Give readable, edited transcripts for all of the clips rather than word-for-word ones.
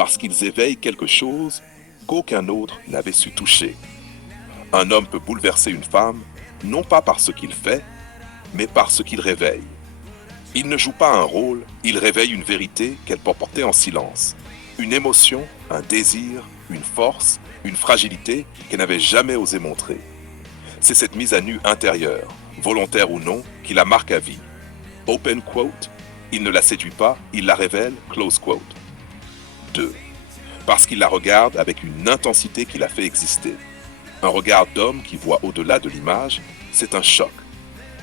parce qu'ils éveillent quelque chose qu'aucun autre n'avait su toucher. Un homme peut bouleverser une femme, non pas par ce qu'il fait, mais par ce qu'il réveille. Il ne joue pas un rôle, il réveille une vérité qu'elle portait en silence. Une émotion, un désir, une force, une fragilité qu'elle n'avait jamais osé montrer. C'est cette mise à nu intérieure, volontaire ou non, qui la marque à vie. Open quote, il ne la séduit pas, il la révèle, close quote. 2. Parce qu'il la regarde avec une intensité qui la fait exister. Un regard d'homme qui voit au-delà de l'image, c'est un choc.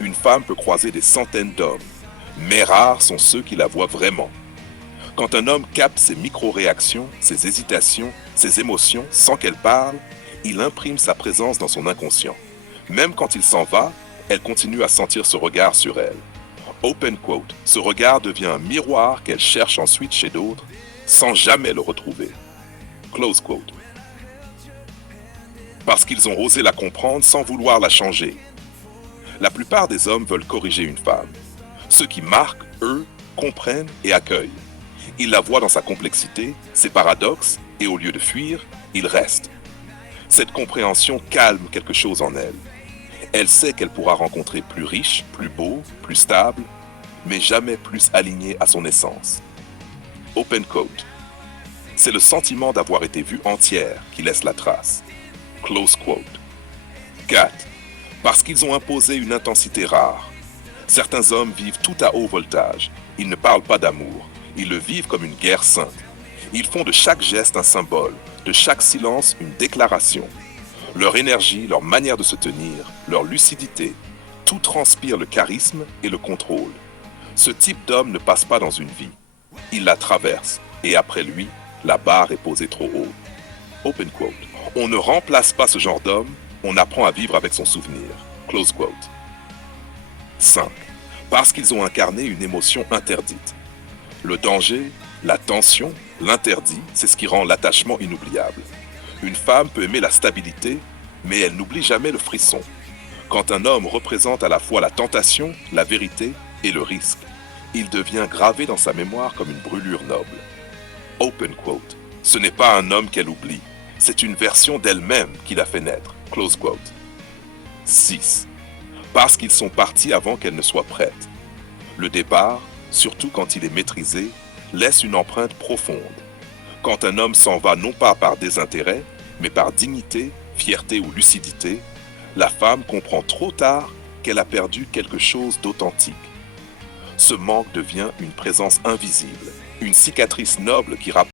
Une femme peut croiser des centaines d'hommes, mais rares sont ceux qui la voient vraiment. Quand un homme capte ses micro-réactions, ses hésitations, ses émotions sans qu'elle parle, il imprime sa présence dans son inconscient. Même quand il s'en va, elle continue à sentir ce regard sur elle. Open quote, ce regard devient un miroir qu'elle cherche ensuite chez d'autres, sans jamais le retrouver. Close quote. Parce qu'ils ont osé la comprendre sans vouloir la changer. La plupart des hommes veulent corriger une femme. Ceux qui marquent, eux, comprennent et accueillent. Ils la voient dans sa complexité, ses paradoxes, et au lieu de fuir, ils restent. Cette compréhension calme quelque chose en elle. Elle sait qu'elle pourra rencontrer plus riche, plus beau, plus stable, mais jamais plus aligné à son essence. Open quote. C'est le sentiment d'avoir été vue entière qui laisse la trace. Close quote. 4. Parce qu'ils ont imposé une intensité rare. Certains hommes vivent tout à haut voltage. Ils ne parlent pas d'amour. Ils le vivent comme une guerre sainte. Ils font de chaque geste un symbole, de chaque silence une déclaration. Leur énergie, leur manière de se tenir, leur lucidité, tout transpire le charisme et le contrôle. Ce type d'homme ne passe pas dans une vie. Il la traverse, et après lui, la barre est posée trop haut. Open quote. On ne remplace pas ce genre d'homme, on apprend à vivre avec son souvenir. Close quote. 5. Parce qu'ils ont incarné une émotion interdite. Le danger, la tension, l'interdit, c'est ce qui rend l'attachement inoubliable. Une femme peut aimer la stabilité, mais elle n'oublie jamais le frisson. Quand un homme représente à la fois la tentation, la vérité et le risque, il devient gravé dans sa mémoire comme une brûlure noble. Open quote. Ce n'est pas un homme qu'elle oublie, c'est une version d'elle-même qui l'a fait naître. Close quote. 6. Parce qu'ils sont partis avant qu'elle ne soit prête. Le départ, surtout quand il est maîtrisé, laisse une empreinte profonde. Quand un homme s'en va non pas par désintérêt, mais par dignité, fierté ou lucidité, la femme comprend trop tard qu'elle a perdu quelque chose d'authentique. Ce manque devient une présence invisible, une cicatrice noble qui rappelle